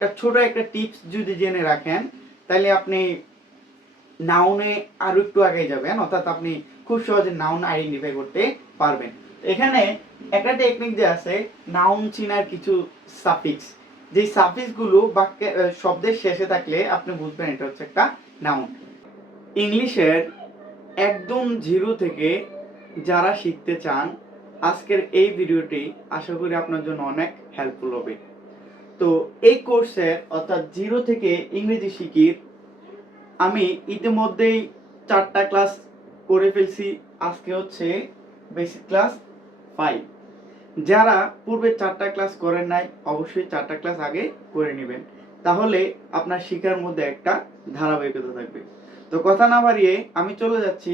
একটা ছোট একটা টিপস যদি জেনে রাখেন তাহলে আপনি নাউনে আরো একটু আগে যাবেন, অর্থাৎ আপনি খুব সহজে নাউন আইডেন্টিফাই করতে পারবেন। এখানে একটা টেকনিক যে আছে নাউন চিনার কিছু সাফিক্স, যে সাফিক্স গুলো বাক্যে শব্দের শেষে থাকলে আপনি বুঝবেন এটা হচ্ছে একটা নাউন। ইংলিশের একদম জিরো থেকে যারা শিখতে চান আজকের এই ভিডিওটি আশা করি আপনার জন্য অনেক হেল্পফুল হবে। তো এই কোর্সে অর্থাৎ জিরো থেকে ইংরেজি শিখির আমি ইতিমধ্যেই 4টা ক্লাস করে ফেলছি। আজকে হচ্ছে বেসিক ক্লাস 5। যারা পূর্বে 4টা ক্লাস করেন নাই অবশ্যই 4টা ক্লাস আগে করে নেবেন, তাহলে আপনার শিখার মধ্যে একটা ধারাবাহিকতা থাকবে। তো কথা না বাড়িয়ে আমি চলে যাচ্ছি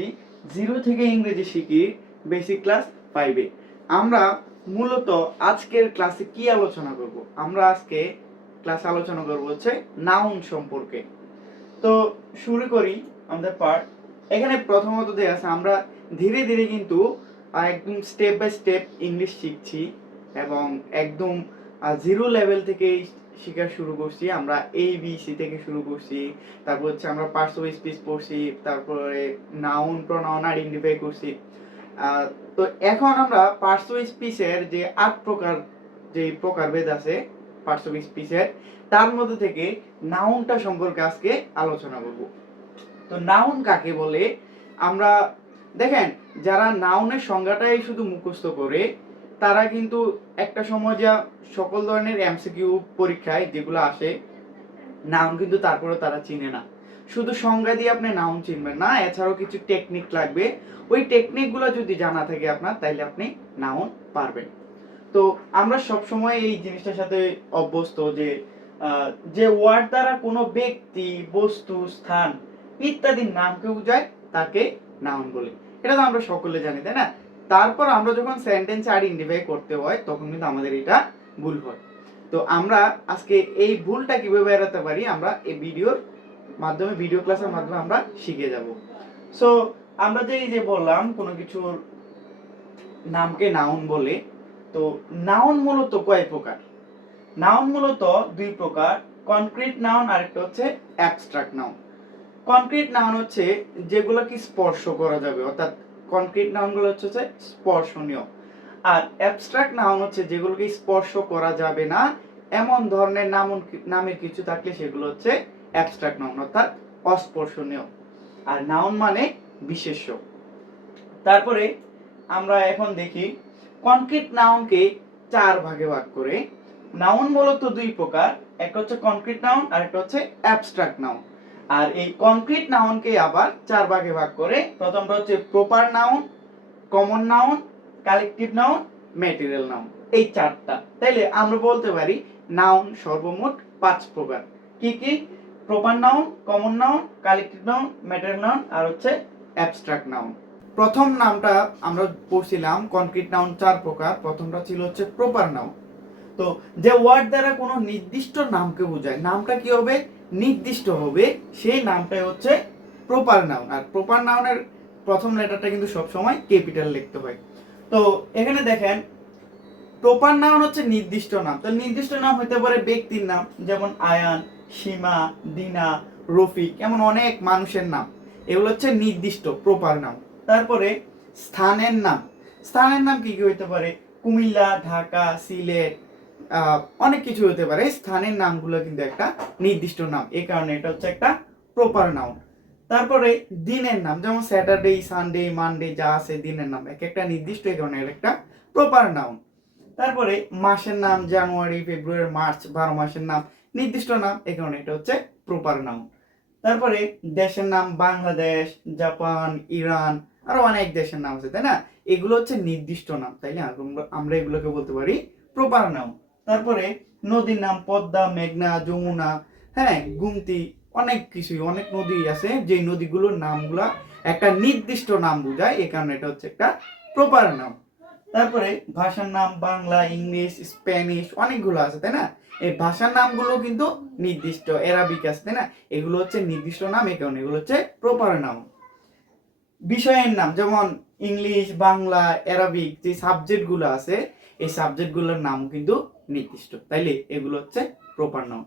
জিরো থেকে ইংরেজি শিখি বেসিক ক্লাস 5-এ। আমরা মূলত আজকের ক্লাসে কি আলোচনা করব? আমরা আজকে ক্লাসে আলোচনা করব হচ্ছে নাউন সম্পর্কে। তো শুরু করি আমাদের পার্ট। এখানে প্রথমত দেয়া আছে আমরা ধীরে ধীরে কিন্তু একদম স্টেপ বাই স্টেপ ইংলিশ শিখছি এবং একদম জিরো লেভেল থেকে শেখা শুরু করছি। আমরা ABC থেকে শুরু করছি, তারপর হচ্ছে আমরা পার্টস অফ স্পিচ পড়ছি, তারপরে নাউন প্রনাউন আইডেন্টিফাই করছি। তো এখন আমরা পার্টস অফ স্পিচের যে 8 প্রকার যে প্রকারভেদ আছে পার্টস অফ স্পিচের, তার মধ্যে থেকে নাউনটা সম্পর্কে আজকে আলোচনা করব। তো নাউন কাকে বলে? আমরা দেখেন যারা নাউনের সংজ্ঞাটাই শুধু মুখস্থ করে তারা কিন্তু একটা সময় যা সকল ধরনের MCQ পরীক্ষায় যেগুলো আসে নাউন কিন্তু তারপরে তারা চিনে না। শুধু সংজ্ঞা দিয়ে আপনি নাউন চিনবেন না, এছাড়াও কিছু টেকনিক লাগবে। ওই টেকনিকগুলো যদি জানা থাকে আপনার তাইলে আপনি নাউন পারবেন। তো আমরা সব সময় এই জিনিসটার সাথে অভ্যস্ত যে যে ওয়ার্ড দ্বারা কোনো ব্যক্তি, বস্তু, স্থান ইত্যাদির নামকে বোঝায় তাকে নাউন বলে। এটা তো আমরা সকলে জানি, তাই না? তারপর আমরা যখন সেন্টেন্স আইডেন্টিফাই করতে হয় তখন কিন্তু আমাদের এটা ভুল হয়। তো আমরা আজকে এই ভুলটা কিভাবে এড়াতে পারি আমরা এই ভিডিওর মাধ্যমে, ভিডিও ক্লাসের মাধ্যমে আমরা শিখে যাব। সো আমরা যে বললাম কোনো কিছুর নামকে নাউন বলে। তো নাউন মূলত কয় প্রকার? নাউন মূলত দুই প্রকার, কনক্রিট নাউন আর একটা হচ্ছে অ্যাবস্ট্রাক্ট নাউন। কনক্রিট নাউন হচ্ছে যেগুলোকে স্পর্শ করা যাবে, অর্থাৎ কনক্রিট নাউনগুলো হচ্ছে স্পর্শনীয়। আর অ্যাবস্ট্রাক্ট নাউন হচ্ছে যেগুলোকে স্পর্শ করা যাবে না এমন ধরনের নামের কিছু থাকলে সেগুলো হচ্ছে অ্যাবস্ট্রাক্ট নাউন, অর্থাৎ অস্পর্শনীয়। আর নাউন মানে বিশেষ্য। তারপরে আমরা এখন দেখি কনক্রিট নাউনকে 4 ভাগে ভাগ করে। নাউন মূলত দুই প্রকার, একটা হচ্ছে কনক্রিট নাউন আর একটা হচ্ছে অ্যাবস্ট্রাক্ট নাউন। আর এই কনক্রিট নাউনকে আবার 4 ভাগে ভাগ করে। প্রথমটা হচ্ছে proper noun, common noun, collective noun, material noun, এই 4টা। তাইলে আমরা বলতে পারি নাউন সর্বমোট 5 প্রকার। কি কি? Proper noun, common noun, collective noun, material noun আর হচ্ছে অ্যাবস্ট্রাক্ট নাউন। প্রথম নামটা আমরা পড়ছিলাম কনক্রিট নাউন 4 প্রকার। প্রথমটা ছিল হচ্ছে প্রপার নাউন। তো যে ওয়ার্ড দ্বারা কোনো নির্দিষ্ট নামকে বোঝায়, নামটা কি হবে? নির্দিষ্ট হবে, সেই নামটাই হচ্ছে প্রপার নাউন। আর প্রপার নাউনের প্রথম লেটারটা কিন্তু সব সময় ক্যাপিটাল লিখতে হয়। তো এখানে দেখেন প্রপার নাউন হচ্ছে নির্দিষ্ট নাম। তো নির্দিষ্ট নাম হতে পারে ব্যক্তির নাম, যেমন আয়ান, সীমা, দিনা, রফিক, এমন অনেক মানুষের নাম। এগুলো হচ্ছে নির্দিষ্ট প্রপার নাউন। তারপরে স্থানের নাম। স্থানের নাম কি কি হতে পারে? কুমিল্লা, ঢাকা, সিলেট, অনেক কিছু হতে পারে। স্থানের নামগুলো কিন্তু একটা নির্দিষ্ট নাম, এই কারণে এটা হচ্ছে একটা প্রপার নাউন। তারপরে দিনের নাম, যেমন স্যাটারডে, সানডে, মানডে যা আছে দিনের নাম, এক একটা নির্দিষ্ট, এই কারণে একটা প্রপার নাউন। তারপরে মাসের নাম, জানুয়ারি, ফেব্রুয়ারি, মার্চ 12 মাসের নাম, নির্দিষ্ট নাম, এই কারণে এটা হচ্ছে প্রপার নাউন। তারপরে দেশের নাম, বাংলাদেশ, জাপান, ইরান, আরো অনেক দেশের নাম আছে, তাই না? এগুলো হচ্ছে নির্দিষ্ট নাম, তাইলে আমরা এগুলোকে বলতে পারি প্রপার নাউন। তারপরে নদীর নাম, পদ্মা, মেঘনা, যমুনা, হ্যাঁ, গুমতি, অনেক কিছুই, অনেক নদী আছে যে নদীগুলোর নামগুলা একটা নির্দিষ্ট নাম বোঝায়, এই কারণে এটা হচ্ছে একটা প্রপার নাউন। তারপরে ভাষার নাম, বাংলা, ইংলিশ, স্প্যানিশ, অনেকগুলো আছে, তাই না? এই ভাষার নামগুলো কিন্তু নির্দিষ্ট, অ্যারাবিক আছে, তাই না? এগুলো হচ্ছে নির্দিষ্ট নাম, এই কারণে এগুলো হচ্ছে প্রপার নাউন। বিষয়ের নাম, যেমন ইংলিশ, বাংলা, অ্যারাবিক যে সাবজেক্টগুলো আছে এই সাবজেক্টগুলোর নাম কিন্তু নির্দিষ্ট, তাইলে এগুলো হচ্ছে প্রপার নাউন।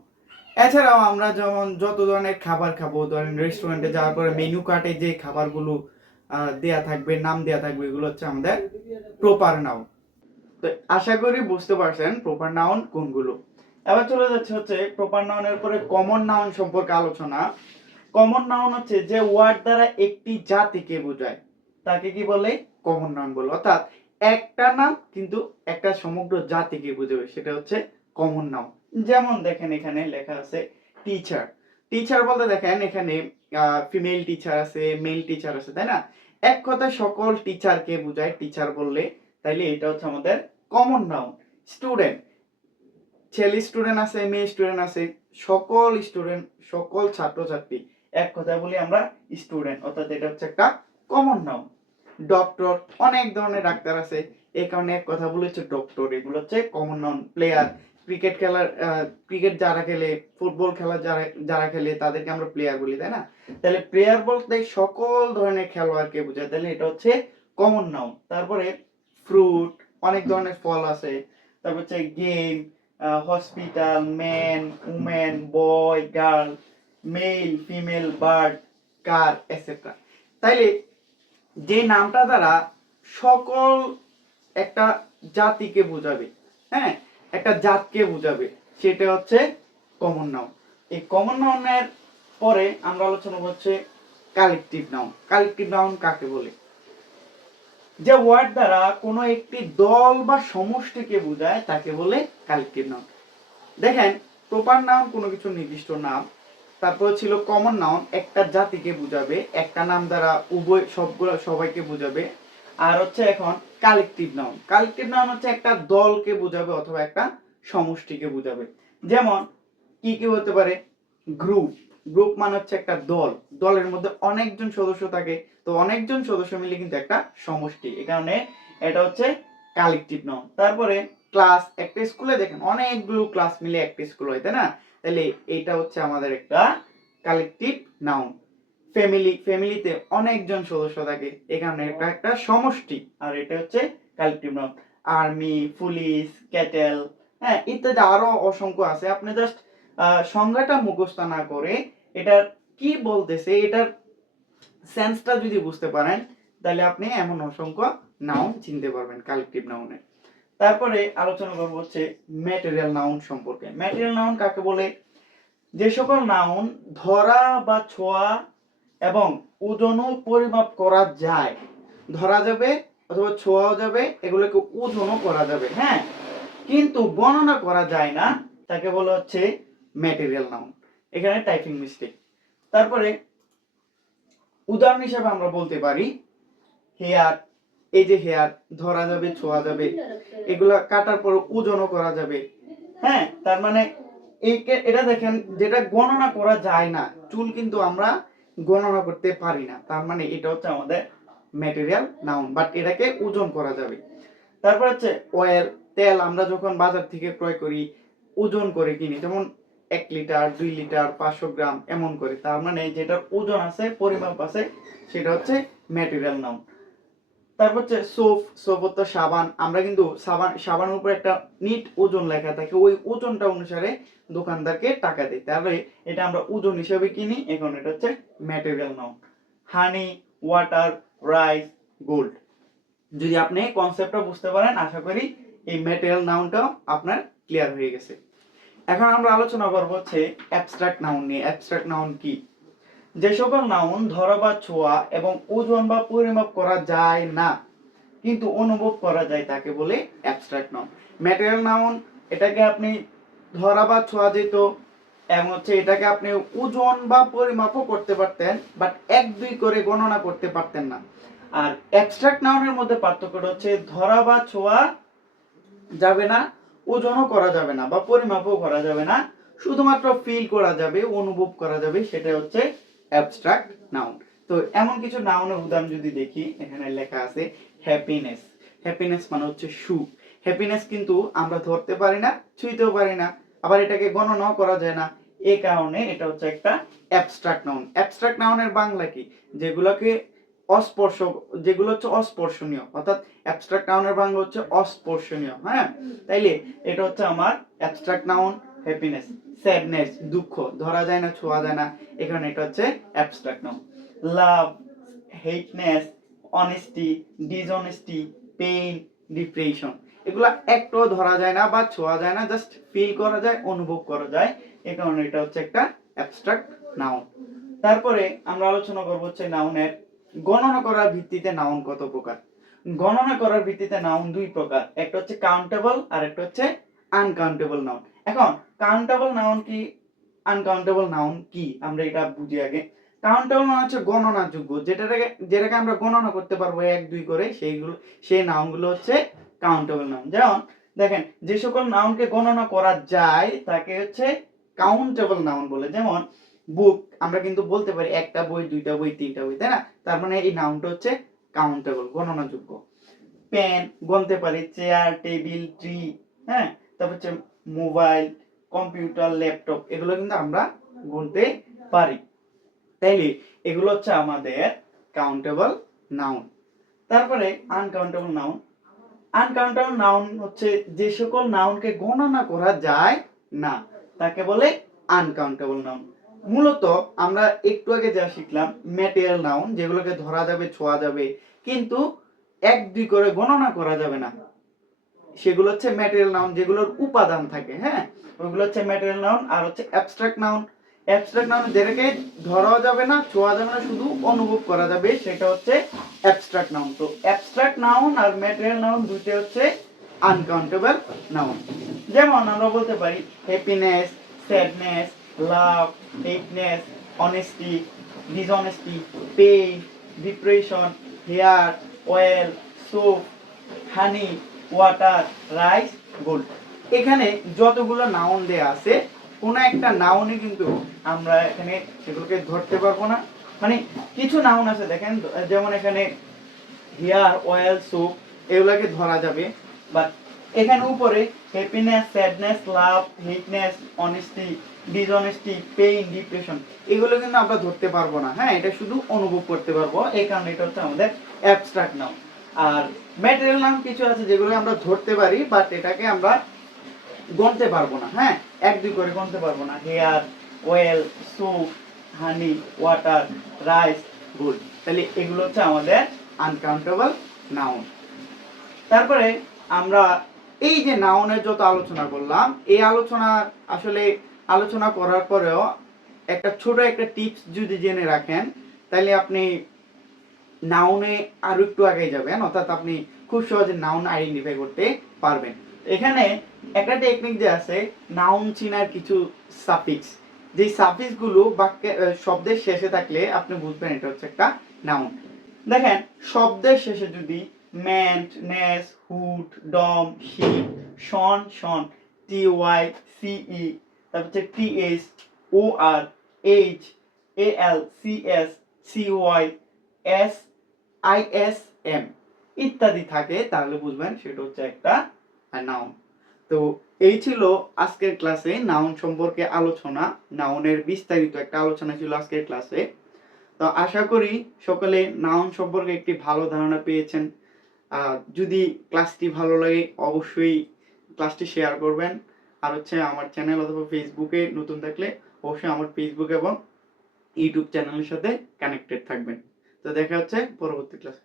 এছাড়াও আমরা যেমন যত ধরনের খাবার খাবো, ধরেন রেস্টুরেন্টে যাওয়ার পরে মেনু কার্ডে যে খাবারগুলো দেয়া থাকবে, নাম দেয়া থাকবে, এগুলো হচ্ছে আমাদের প্রপার নাউন। তো আশা করি বুঝতে পারছেন প্রপার নাউন কোনগুলো। এবার চলে যাচ্ছে হচ্ছে প্রপার নাউনের উপরে কমন নাউন সম্পর্কে আলোচনা। কমন নাউন হচ্ছে যে ওয়ার্ড দ্বারা একটি জাতিকে বোঝায় তাকে কি বলে? কমন নাউন বলে। অর্থাৎ একটা নাম কিন্তু একটা সমগ্র জাতিকে বোঝাবে, সেটা হচ্ছে কমন নাউন। যেমন দেখেন এখানে লেখা আছে টিচার। টিচার বলতে দেখেন এখানে ফিমেল টিচার আছে, মেল টিচার আছে, তাই না? এক কথায় সকল টিচারকে বোঝায় টিচার বললে, তাইলে এটা হচ্ছে আমাদের কমন নাউন। স্টুডেন্ট, ছেলে স্টুডেন্ট আছে, মেয়ে স্টুডেন্ট আছে, সকল স্টুডেন্ট, সকল ছাত্রছাত্রী, এক কথায় বলি আমরা স্টুডেন্ট, অর্থাৎ এটা হচ্ছে একটা কমন নাউন। ডক্টর, অনেক ধরনের ডাক্তার আছে, এই কারণে এক কথা বলি হচ্ছে ডক্টর, এগুলো হচ্ছে কমন নাউন। প্লেয়ার, ক্রিকেট খেলার ক্রিকেট যারা খেলে, ফুটবল খেলা যারা যারা খেলে তাদেরকে আমরা প্লেয়ার বলি, তাই না? তাহলে প্লেয়ার বলতে সকল ধরনের খেলোয়াড়কে বোঝায়, তাহলে এটা হচ্ছে কমন নাউন। তারপরে ফ্রুট, অনেক ধরনের ফল আছে। তারপর হচ্ছে গেম, হসপিটাল, ম্যান, উমেন, বয়, গার্ল, মেল, ফিমেল, বার্ড, কার, এটসেট্রা। তাইলে যে নামটা দ্বারা সকল একটা জাতিকে বোঝাবে, হ্যাঁ, একটা জাতকে বোঝাবে, সেটা হচ্ছে কমন নাউন। এই কমন নাউনের পরে আমরা আলোচনা হচ্ছে কালেকটিভ নাউন। কালেকটিভ নাউন কাকে বলে? যে ওয়ার্ড দ্বারা কোনো একটি দল বা সমষ্টিকে বোঝায় তাকে বলে কালেকটিভ নাউন। দেখেন প্রপার নাউন কোনো কিছু নির্দিষ্ট নাম, তারপর ছিল কমন নাউন একটা জাতিকে বোঝাবে, একটা নাম দ্বারা উভয় সবগুলো সবাইকে বোঝাবে। আর হচ্ছে এখন কালেকটিভ নাউন। কালেকটিভ নাউন হচ্ছে একটা দলকে বোঝাবে অথবা একটা সমষ্টিকে বোঝাবে। যেমন কি কি হতে পারে? গ্রুপ, গ্রুপ মানে হচ্ছে একটা দল, দলের মধ্যে অনেকজন সদস্য থাকে, তো অনেকজন সদস্য মিলে কিন্তু একটা সমষ্টি, এই কারণে এটা হচ্ছে কালেকটিভ নাউন। তারপরে ক্লাস, একটা স্কুলে দেখেন অনেকগুলো ক্লাস মিলে একটা স্কুল হয়, তাই না? তাহলে এইটা হচ্ছে আমাদের একটা কালেকটিভ নাউন। ফ্যামিলি, ফ্যামিলিতে অনেকজন সদস্য থাকে, এই কারণে এটা একটা সমষ্টি, আর এটা হচ্ছে collective noun. Army, police, cattle, হ্যাঁ, ইত্যাদি আরো অসংখ্য আছে। আপনি জাস্ট সংজ্ঞাটা মুখস্থ না করে এটার কি বলতেছে, এটার সেন্সটা যদি বুঝতে পারেন, তাহলে আপনি এমন অসংখ্য নাউন চিনতে পারবেন কালেকটিভ নাউনের। তারপরে আলোচনা করব হচ্ছে ম্যাটেরিয়াল নাউন সম্পর্কে। ম্যাটেরিয়াল নাউন কাকে বলে? যে সকল নাউন ধরা বা ছোঁয়া এবং ওজনও পরিমাপ করা যায়, ধরা যাবে অথবা ছোঁয়াও যাবে, এগুলোকে ওজনও করা যাবে, হ্যাঁ, কিন্তু গণনা করা যায় না, তাকে বলা হচ্ছে ম্যাটেরিয়াল নাউন। এখানে টাইপিং মিস্টেক। তারপরে উদাহরণ হিসেবে আমরা বলতে পারি হেয়ার, এই যে হেয়ার ধরা যাবে, ছোঁয়া যাবে, এগুলা কাটার পর ওজনও করা যাবে, হ্যাঁ, তার মানে এটা দেখেন যেটা গণনা করা যায় না, চুল কিন্তু আমরা গণনা করতে পারি না, তার মানে এটা হচ্ছে আমাদের ম্যাটেরিয়াল নাউন, বাট এটাকে ওজন করা যাবে। তারপর হচ্ছে অয়েল, তেল আমরা যখন বাজার থেকে ক্রয় করি ওজন করে কিনি, যেমন 1 লিটার, 2 লিটার, 500 গ্রাম এমন করে, তার মানে যেটার ওজন আছে, পরিমাপ আছে, সেটা হচ্ছে ম্যাটেরিয়াল নাউন। তারপর হচ্ছে সোপ, সোপ হচ্ছে সাবান, আমরা কিন্তু সাবানের উপর একটা নিট ওজন লেখা থাকে, ওই ওজনটা অনুসারে দোকানদারকে টাকা দেয়, তাহলে এটা আমরা ওজন হিসেবে কিনি, এখন এটা হচ্ছে ম্যাটেরিয়াল নাউন। হানি, ওয়াটার, রাইস, গোল্ড। যদি আপনি কনসেপ্টটা বুঝতে পারেন, আশা করি এই ম্যাটেরিয়াল নাউনটাও আপনার ক্লিয়ার হয়ে গেছে। এখন আমরা আলোচনা করব হচ্ছে অ্যাবস্ট্রাক্ট নাউন নিয়ে। অ্যাবস্ট্রাক্ট নাউন কি? যে সকল নাউন ধরা বা ছোঁয়া এবং ওজন বা পরিমাপ করা যায় না কিন্তু অনুভব করা যায় তাকে বলে অ্যাবস্ট্রাক্ট নাউন। ম্যাটেরিয়াল নাউন, এটাকে আপনি ধরা বা ছোঁয়া যেত, এবং হচ্ছে এটাকে আপনি ওজন বা পরিমাপও করতে পারতেন, বাট 1-2 করে গণনা করতে পারতেন না। আর অ্যাবস্ট্রাক্ট নাউনের মধ্যে পার্থক্যটা হচ্ছে ধরা বা ছোঁয়া যাবে না, ওজনও করা যাবে না বা পরিমাপও করা যাবে না, শুধুমাত্র ফিল করা যাবে, অনুভব করা যাবে, সেটা হচ্ছে অ্যাবস্ট্রাক্ট নাউন। তো এমন কিছু নাউনের উদাহরণ যদি দেখি, এখানে লেখা আছে হ্যাপিনেস। হ্যাপিনেস মানে হচ্ছে সুখ। হ্যাপিনেস কিন্তু আমরা ধরতে পারি না, ছুঁইতেও পারি না, আবার এটাকে গণনাও করা যায় না, এই কারণে এটা হচ্ছে একটা অ্যাবস্ট্রাক্ট নাউন। অ্যাবস্ট্রাক্ট নাউনের বাংলা কি? যেগুলোকে অস্পর্শ, যেগুলো হচ্ছে অস্পর্শনীয়, অর্থাৎ অ্যাবস্ট্রাক্ট নাউনের বাংলা হচ্ছে অস্পর্শনীয়, হ্যাঁ, তাইলে এটা হচ্ছে আমার অ্যাবস্ট্রাক্ট নাউন হ্যাপিনেস। স্যাডনেস দুঃখ ধরা যায় না, ছোঁয়া যায় না, এখানে এটা হচ্ছে অ্যাবস্ট্রাক্ট নাউন। লাভ, hateness, honesty, dishonesty, pain, depression, এগুলা একটুও ধরা যায় না বা ছোঁয়া যায় না, জাস্ট ফিল করা যায়, অনুভব করা যায়, এই কারণে এটা হচ্ছে একটা অ্যাবস্ট্রাক্ট নাউন। তারপরে আমরা আলোচনা করব হচ্ছে নাউনের গণনা করার ভিত্তিতে নাউন কত প্রকার। গণনা করার ভিত্তিতে নাউন দুই প্রকার, একটা হচ্ছে কাউন্টেবল আর একটা হচ্ছে আনকাউন্টেবল নাউন। এখন কাউন্টেবল নাউন কি, আনকাউন্টেবল নাউন কি, আমরা এটা বুঝি আগে। কাউন্টেবল নাউন হচ্ছে গণনাযোগ্য, যেটাকে আমরা গণনা করতে পারবো 1 2 করে, সেই নাউনগুলো হচ্ছে কাউন্টেবল নাউন। যেমন দেখেন, যে সকল নাউনকে গণনা করা যায় তাকে হচ্ছে কাউন্টেবল নাউন বলে। যেমন বুক, আমরা কিন্তু বলতে পারি একটা বই, দুইটা বই, তিনটা বই, তাই না? তার মানে এই নাউনটা হচ্ছে কাউন্টেবল, গণনাযোগ্য। পেন গুনতে পারি, চেয়ার, টেবিল, ট্রি, হ্যাঁ, তারপর হচ্ছে মোবাইল, কম্পিউটার, ল্যাপটপ, এগুলো কিন্তু আমরা গুনতে পারি। তাইলে এগুলো হচ্ছে আমাদের কাউন্টেবল নাউন। তারপরে আনকাউন্টেবল নাউন। আনকাউন্টেবল নাউন হচ্ছে যে সকল নাউনকে গণনা করা যায় না, তাকে বলে আনকাউন্টেবল নাউন। মূলত আমরা একটু আগে যা শিখলাম ম্যাটেরিয়াল নাউন, যেগুলোকে ধরা যাবে, ছোঁয়া যাবে, কিন্তু 1 2 করে গণনা করা যাবে না, সেগুলো হচ্ছে ম্যাটেরিয়াল নাউন, যেগুলোর উপাদান থাকে, হ্যাঁ, ওইগুলো হচ্ছে ম্যাটেরিয়াল নাউন। আর হচ্ছে অ্যাবস্ট্রাক্ট নাউন। অ্যাবস্ট্রাক্ট নাউন যেটাকে ধরাও যাবে না, ছোঁয়া যাবে না, শুধু অনুভব করা যাবে, সেটা হচ্ছে অ্যাবস্ট্রাক্ট নাউন। তো অ্যাবস্ট্রাক্ট নাউন আর ম্যাটেরিয়াল নাউন দুইটা হচ্ছে আনকাউন্টেবল নাউন। যেমন আমরা বলতে পারি happiness, sadness, love, hateness, honesty, dishonesty, pain, depression, hair, oil, soap, honey, water, rice, gold. এখানে যতগুলো নাউন দেয়া আছে, কোন একটা নাউনে কিন্তু আমরা এখানে সেগুলোকে ধরতে পারবো না। মানে কিছু নাউন আছে দেখেন, যেমন এখানে হেয়ার, অয়েল, সোপ, এগুলোকে ধরা যাবে, বাট এখানে উপরে happiness, sadness, love, hateness, honesty, dishonesty, pain, depression, এগুলো কিন্তু আমরা ধরতে পারবো না, হ্যাঁ, এটা শুধু অনুভব করতে পারবো, এই কারণে এটা হচ্ছে আমাদের অ্যাবস্ট্রাক্ট নাউন। আর ম্যাটেরিয়াল নাউন কিছু আছে যেগুলো আমরা ধরতে পারি, বাট এটাকে আমরা গণতে পারবো না, হ্যাঁ, 1 2 করে গণতে পারবো না। Hair, oil, soap, honey, water, rice, gold, তাহলে এগুলো হচ্ছে আমাদের আনকাউন্টেবল নাউন। তারপরে আমরা এই যে নাউনের যত আলোচনা করলাম, এই আলোচনা করার পরেও একটা ছোট একটা টিপস যদি জেনে রাখেন, তাহলে আপনি নাউনে আরো একটু আগে যাবেন, অর্থাৎ আপনি খুব সহজে নাউন আইডেন্টিফাই করতে পারবেন। এখানে একটা টেকনিক যে আছে, নাউন চিনার কিছু সাফিক্স, যে সাফিক্স গুলো বাক্যে শব্দের শেষে থাকলে আপনি বুঝবেন এটা হচ্ছে একটা নাউন। দেখেন, শব্দের শেষে যদি ment, ness, hood, dom, ship, tion, sion, T Y, C E, তারপর হচ্ছে T H, O R, H, A L, C S, C Y, S, I S M ইত্যাদি থাকে, তাহলে বুঝবেন সেটা হচ্ছে একটা নাউন। তো এই ছিল আজকের ক্লাসে নাউন সম্পর্কে আলোচনা, নাউনের বিস্তারিত একটা আলোচনা ছিল আজকের ক্লাসে। তো আশা করি সকলে নাউন সম্পর্কে একটি ভালো ধারণা পেয়েছেন। যদি ক্লাসটি ভালো লাগে অবশ্যই ক্লাসটি শেয়ার করবেন। আর হচ্ছে আমার চ্যানেল অথবা ফেসবুকে নতুন থাকলে অবশ্যই আমার ফেসবুক এবং ইউটিউব চ্যানেলের সাথে কানেক্টেড থাকবেন। তো দেখা হচ্ছে পরবর্তী ক্লাসে।